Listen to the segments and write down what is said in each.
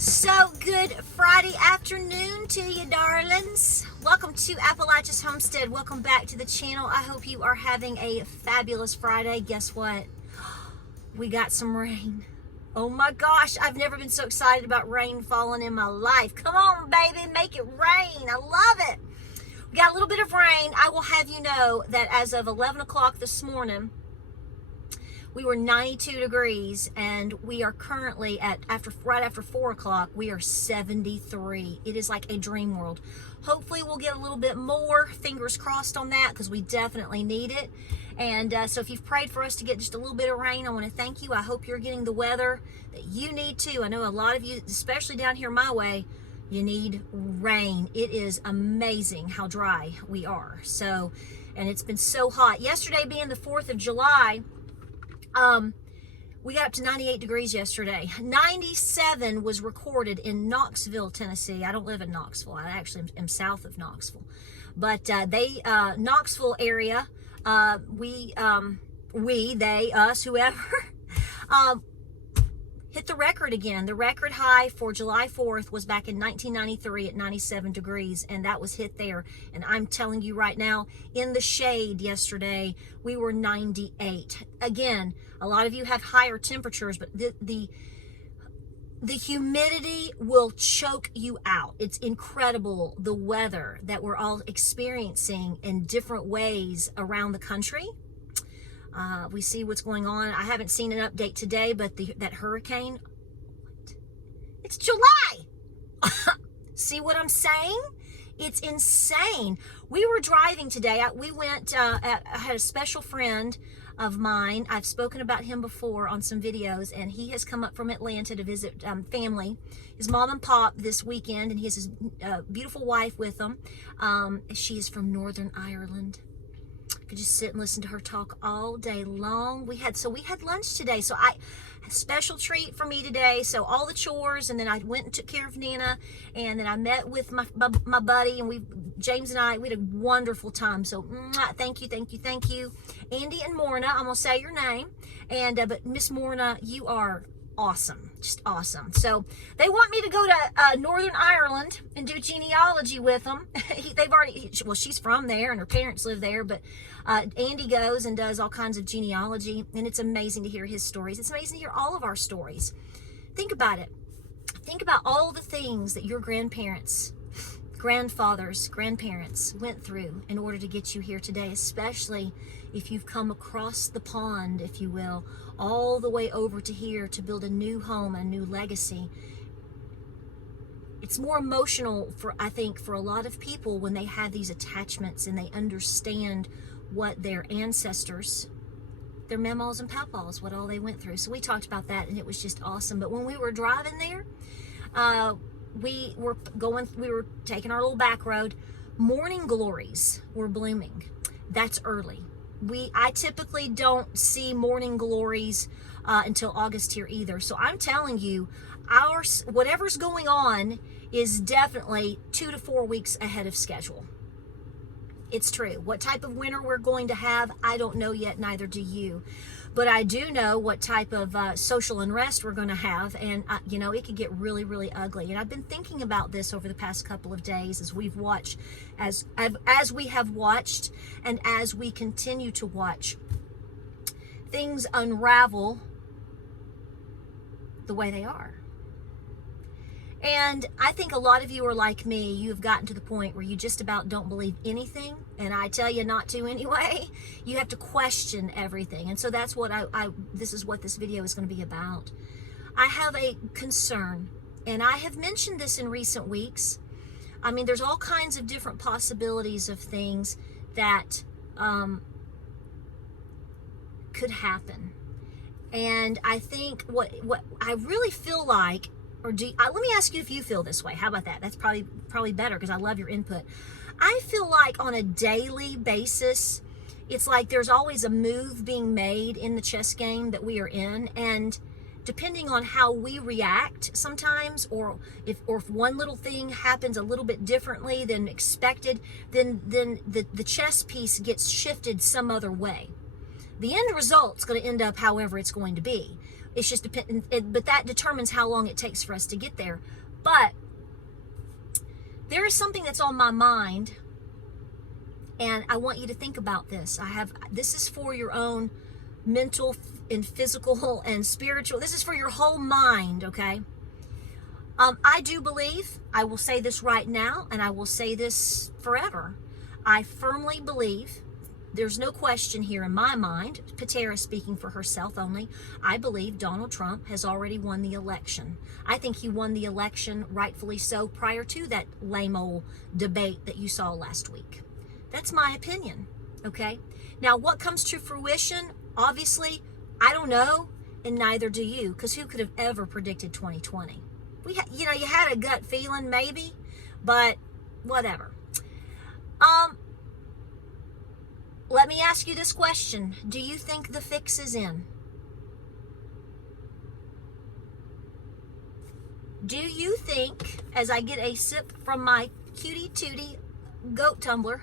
So good Friday afternoon to you, darlings. Welcome to Appalachia's Homestead. Welcome back to the channel. I hope you are having a fabulous Friday. Guess what? We got some rain. Oh my gosh, I've never been so excited about rain falling in my life. Come on, baby, make it rain. I love it. We got a little bit of rain. I will have you know that as of 11 o'clock this morning, we were 92 degrees, and we are currently right after 4 o'clock, we are 73. It is like a dream world. Hopefully we'll get a little bit more, fingers crossed on that, because we definitely need it. And so if you've prayed for us to get just a little bit of rain, I want to thank you. I hope you're getting the weather that you need too. I know a lot of you, especially down here my way, you need rain. It is amazing how dry we are. So, and it's been so hot. Yesterday being the 4th of July, we got up to 98 degrees yesterday. 97 was recorded in Knoxville, Tennessee. I don't live in Knoxville. I actually am south of Knoxville. But Knoxville area, they, us, whoever, hit the record again. The record high for July 4th was back in 1993 at 97 degrees, and that was hit there. And I'm telling you right now, in the shade yesterday, we were 98. Again, a lot of you have higher temperatures, but the humidity will choke you out. It's incredible, the weather that we're all experiencing in different ways around the country. We see what's going on. I haven't seen an update today, but that hurricane, it's July. See what I'm saying? It's insane. We were driving today. We went, I had a special friend of mine. I've spoken about him before on some videos, and he has come up from Atlanta to visit family, his mom and pop this weekend, and he has his beautiful wife with him. She is from Northern Ireland. Could just sit and listen to her talk all day long. We had lunch today. So a special treat for me today. So all the chores, and then I went and took care of Nina, and then I met with my buddy, and James and I, we had a wonderful time. So thank you. Andy and Morna, I'm gonna say your name, and but Miss Morna, you are awesome, just awesome. So they want me to go to Northern Ireland and do genealogy with them. She's from there and her parents live there, but Andy goes and does all kinds of genealogy, and it's amazing to hear his stories. It's amazing to hear all of our stories. Think about it. Think about all the things that your grandparents, grandfathers, grandparents went through in order to get you here today, especially if you've come across the pond, if you will, all the way over to here to build a new home, a new legacy. It's more emotional, I think, for a lot of people when they have these attachments and they understand what their ancestors, their memas and papas, what all they went through. So we talked about that, and it was just awesome. But when we were driving there, we were taking our little back road. Morning glories were blooming. That's early. I typically don't see morning glories until August here either. So I'm telling you, whatever's going on is definitely 2 to 4 weeks ahead of schedule. It's true. What type of winter we're going to have, I don't know yet, neither do you. But I do know what type of social unrest we're going to have, and it could get really, really ugly. And I've been thinking about this over the past couple of days as we've watched, as we have watched, and as we continue to watch things unravel the way they are. And I think a lot of you are like me. You've gotten to the point where you just about don't believe anything, and I tell you not to anyway. You have to question everything, and so that's what this is what this video is going to be about. I have a concern, and I have mentioned this in recent weeks. I mean, there's all kinds of different possibilities of things that could happen, and I think what I really feel like. Or let me ask you if you feel this way. How about that? That's probably better, because I love your input. I feel like on a daily basis, it's like there's always a move being made in the chess game that we are in, and depending on how we react sometimes, or if one little thing happens a little bit differently than expected, then the chess piece gets shifted some other way. The end result's going to end up however it's going to be. It's just but that determines how long it takes for us to get there. But there is something that's on my mind, and I want you to think about this. This is for your own mental and physical and spiritual. This is for your whole mind, okay? I do believe, I will say this right now, and I will say this forever. I firmly believe, there's no question here in my mind, Patara speaking for herself only, I believe Donald Trump has already won the election. I think he won the election, rightfully so, prior to that lame old debate that you saw last week. That's my opinion, okay? Now, what comes to fruition? Obviously, I don't know, and neither do you, because who could have ever predicted 2020? You had a gut feeling, maybe, but whatever. Let me ask you this question. Do you think the fix is in? Do you think, as I get a sip from my cutie tootie goat tumbler,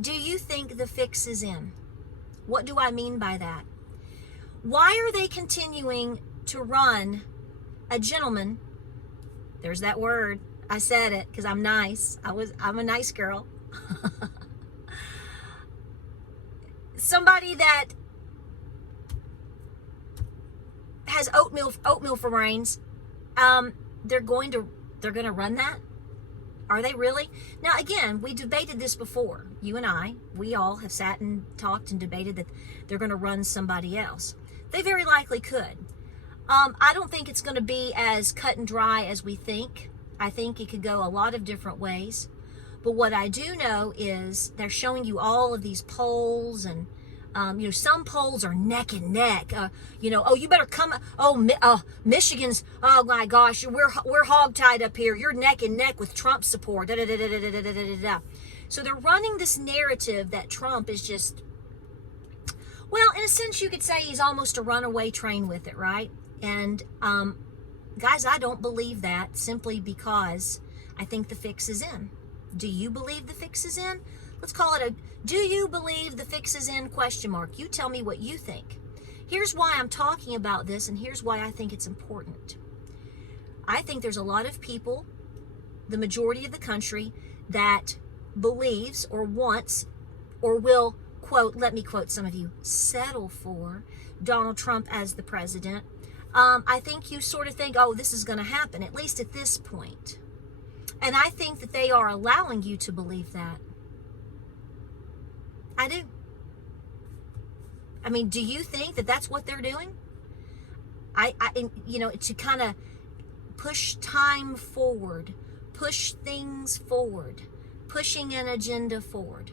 do you think the fix is in? What do I mean by that? Why are they continuing to run a gentleman? There's that word. I said it because I'm nice. I'm a nice girl. Somebody that has oatmeal for brains. They're going to run that. Are they really? Now, again, we debated this before. You and I, we all have sat and talked and debated that they're going to run somebody else. They very likely could. I don't think it's going to be as cut and dry as we think. I think it could go a lot of different ways. But what I do know is they're showing you all of these polls, and some polls are neck and neck. Oh, you better come. Michigan's. Oh my gosh, we're hogtied up here. You're neck and neck with Trump support. Da, da, da, da, da, da, da, da, da. So they're running this narrative that Trump is just. Well, in a sense, you could say he's almost a runaway train with it, right? And guys, I don't believe that, simply because I think the fix is in. Do you believe the fix is in? Let's call it do you believe the fix is in ? You tell me what you think. Here's why I'm talking about this, and here's why I think it's important. I think there's a lot of people, the majority of the country, that believes or wants or will, quote, let me quote some of you, settle for Donald Trump as the president. I think you sort of think, oh, this is going to happen, at least at this point. And I think that they are allowing you to believe that. I do. I mean, do you think that that's what they're doing? To kind of push time forward, push things forward, pushing an agenda forward.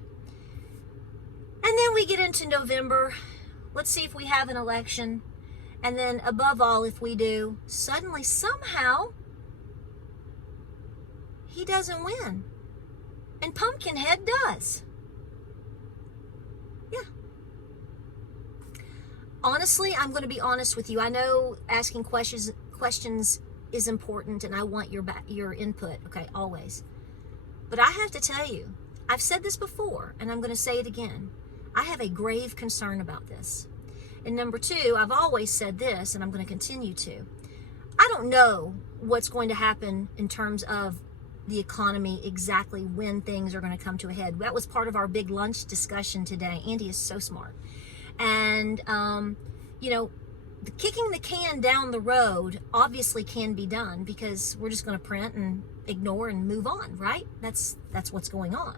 And then we get into November. Let's see if we have an election. And then above all, if we do, suddenly, somehow, he doesn't win. And Pumpkinhead does. Yeah. Honestly, I'm going to be honest with you. I know asking questions is important, and I want your input, okay, always. But I have to tell you, I've said this before, and I'm going to say it again. I have a grave concern about this. And number two, I've always said this, and I'm going to continue to. I don't know what's going to happen in terms of the economy, exactly when things are going to come to a head. That was part of our big lunch discussion today. Andy is so smart. And, kicking the can down the road obviously can be done, because we're just going to print and ignore and move on, right? That's what's going on.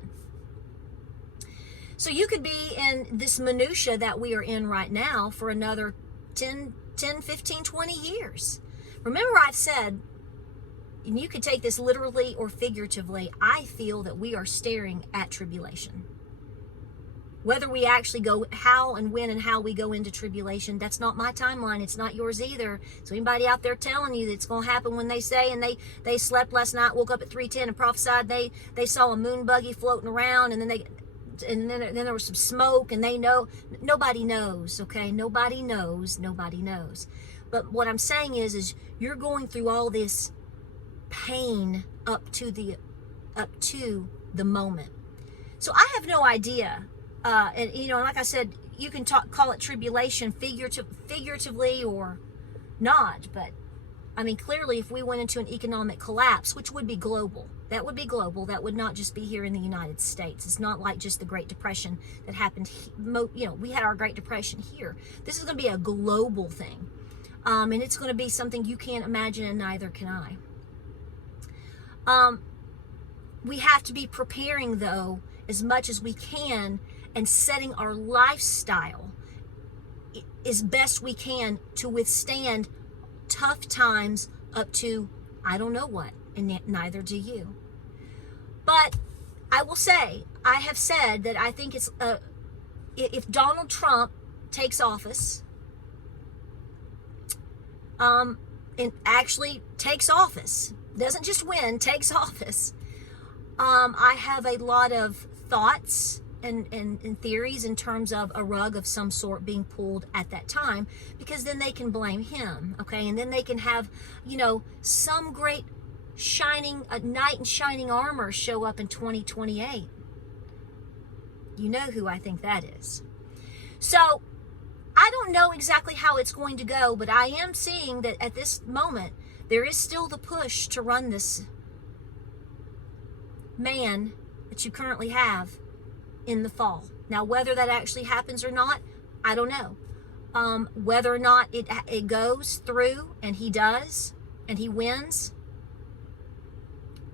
So you could be in this minutia that we are in right now for another 10, 15, 20 years. Remember, I've said, and you could take this literally or figuratively, I feel that we are staring at tribulation. Whether we actually go, how and when and how we go into tribulation, that's not my timeline. It's not yours either. So anybody out there telling you that it's going to happen when they say, and they slept last night, woke up at 3:10 and prophesied they saw a moon buggy floating around, and then there was some smoke, and they know, nobody knows, okay? Nobody knows. But what I'm saying is you're going through all this pain up to the moment. So I have no idea. And like I said, you can call it tribulation figuratively or not, but I mean, clearly, if we went into an economic collapse, which would be global, that would be global. That would not just be here in the United States. It's not like just the Great Depression that happened. We had our Great Depression here. This is going to be a global thing. And it's going to be something you can't imagine, and neither can I. We have to be preparing, though, as much as we can and setting our lifestyle as best we can to withstand tough times up to I don't know what, and neither do you. But I will say, I have said that I think it's if Donald Trump takes office, and actually takes office, doesn't just win, takes office, I have a lot of thoughts and theories in terms of a rug of some sort being pulled at that time, because then they can blame him, okay? And then they can have, some great knight in shining armor show up in 2028. You know who I think that is. So, I don't know exactly how it's going to go, but I am seeing that at this moment, there is still the push to run this man that you currently have in the fall. Now, whether that actually happens or not, I don't know. Whether or not it goes through and he does and he wins,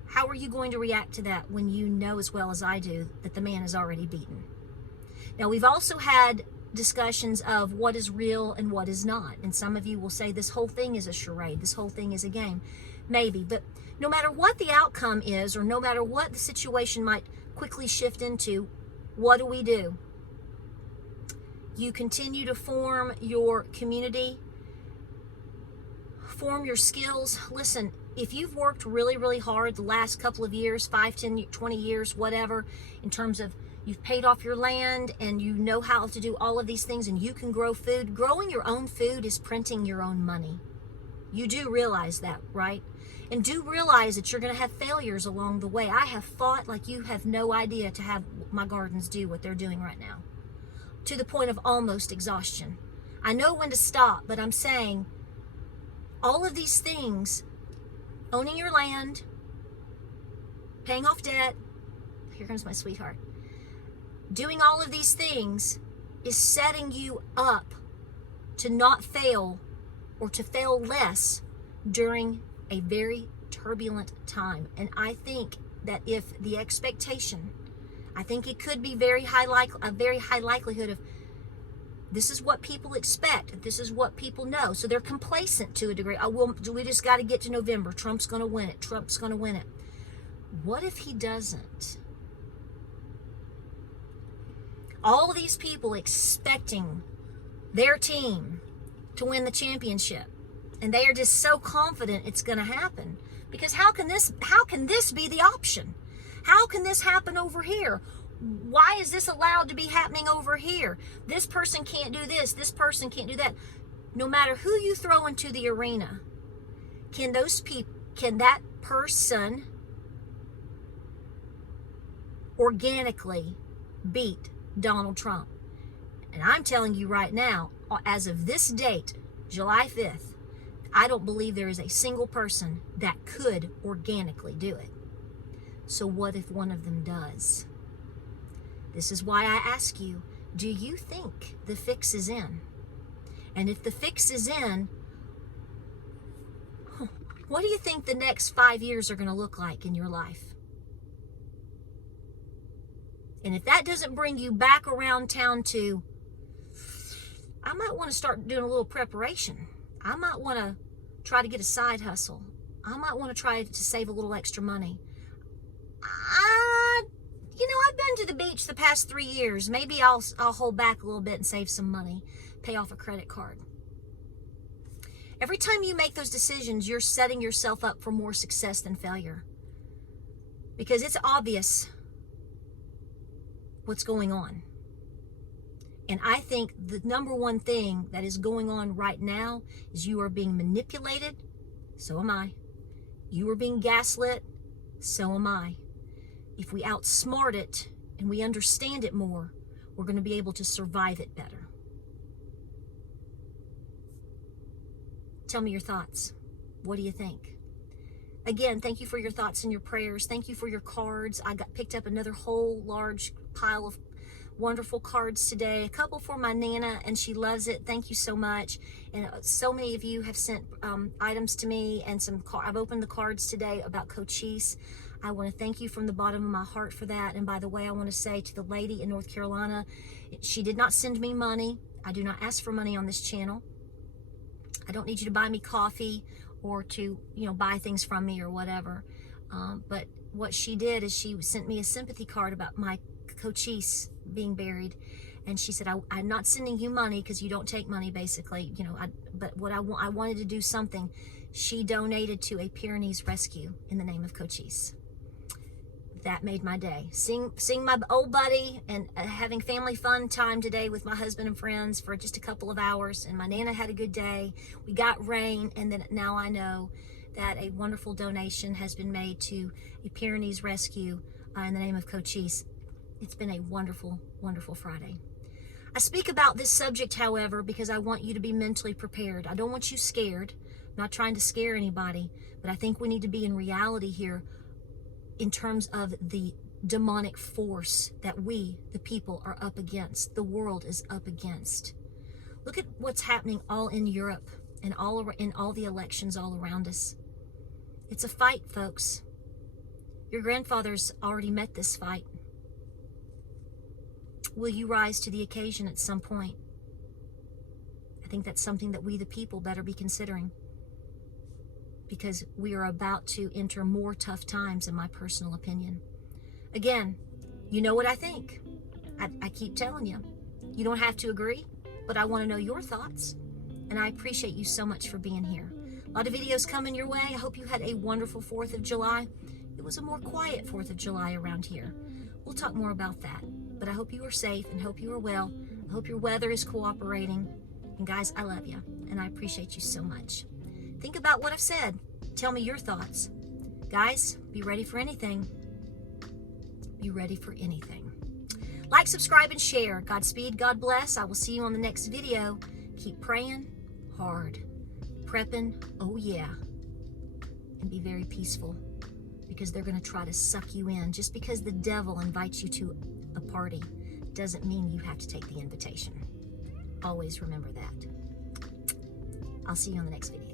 how are you going to react to that when you know as well as I do that the man is already beaten? Now, we've also had discussions of what is real and what is not. And some of you will say this whole thing is a charade. This whole thing is a game. Maybe. But no matter what the outcome is, or no matter what the situation might quickly shift into, what do? You continue to form your community, form your skills. Listen, if you've worked really, really hard the last couple of years, 5, 10, 20 years, whatever, in terms of you've paid off your land and you know how to do all of these things and you can grow food. Growing your own food is printing your own money. You do realize that, right? And do realize that you're going to have failures along the way. I have fought like you have no idea to have my gardens do what they're doing right now, to the point of almost exhaustion. I know when to stop, but I'm saying all of these things, owning your land, paying off debt, here comes my sweetheart, doing all of these things is setting you up to not fail, or to fail less during a very turbulent time. And I think that if the expectation, I think it could be a very high likelihood of this is what people expect, this is what people know. So they're complacent to a degree. We just got to get to November. Trump's going to win it. Trump's going to win it. What if he doesn't? All these people expecting their team to win the championship, and they are just so confident it's going to happen. Because how can this be the option? How can this happen over here? Why is this allowed to be happening over here? This person can't do this. This person can't do that. No matter who you throw into the arena, can that person organically beat Donald Trump? And I'm telling you right now, as of this date, July 5th, I don't believe there is a single person that could organically do it. So what if one of them does? This is why I ask you, do you think the fix is in? And if the fix is in, what do you think the next 5 years are going to look like in your life? And if that doesn't bring you back around town to, I might want to start doing a little preparation. I might want to try to get a side hustle. I might want to try to save a little extra money. I've been to the beach the past 3 years. Maybe I'll hold back a little bit and save some money, pay off a credit card. Every time you make those decisions, you're setting yourself up for more success than failure. Because it's obvious what's going on. And I think the number one thing that is going on right now is you are being manipulated. So am I. You are being gaslit. So am I. If we outsmart it and we understand it more, we're going to be able to survive it better. Tell me your thoughts. What do you think? Again, thank you for your thoughts and your prayers. Thank you for your cards. I picked up another whole large pile of wonderful cards today. A couple for my Nana, and she loves it. Thank you so much. And so many of you have sent items to me, and I've opened the cards today about Cochise. I want to thank you from the bottom of my heart for that. And by the way, I want to say to the lady in North Carolina, she did not send me money. I do not ask for money on this channel. I don't need you to buy me coffee or to, buy things from me or whatever. But what she did is she sent me a sympathy card about my Cochise being buried. And she said, I'm not sending you money because you don't take money, basically. But what I wanted to do something. She donated to a Pyrenees rescue in the name of Cochise. That made my day. Seeing my old buddy and having family fun time today with my husband and friends for just a couple of hours. And my Nana had a good day. We got rain, and then now I know that a wonderful donation has been made to a Pyrenees rescue in the name of Cochise. It's been a wonderful, wonderful Friday. I speak about this subject, however, because I want you to be mentally prepared. I don't want you scared. I'm not trying to scare anybody, but I think we need to be in reality here in terms of the demonic force that we, the people, are up against. The world is up against. Look at what's happening all in Europe and in all the elections all around us. It's a fight, folks. Your grandfathers already met this fight. Will you rise to the occasion at some point? I think that's something that we, the people, better be considering, because we are about to enter more tough times, in my personal opinion. Again, you know what I think. I keep telling you. You don't have to agree, but I want to know your thoughts. And I appreciate you so much for being here. A lot of videos coming your way. I hope you had a wonderful 4th of July. It was a more quiet 4th of July around here. We'll talk more about that. But I hope you are safe and hope you are well. I hope your weather is cooperating. And guys, I love you. And I appreciate you so much. Think about what I've said. Tell me your thoughts. Guys, be ready for anything. Be ready for anything. Like, subscribe, and share. Godspeed, God bless. I will see you on the next video. Keep praying hard. Prepping, oh yeah. And be very peaceful, because they're going to try to suck you in. Just because the devil invites you to a party doesn't mean you have to take the invitation. Always remember that. I'll see you on the next video.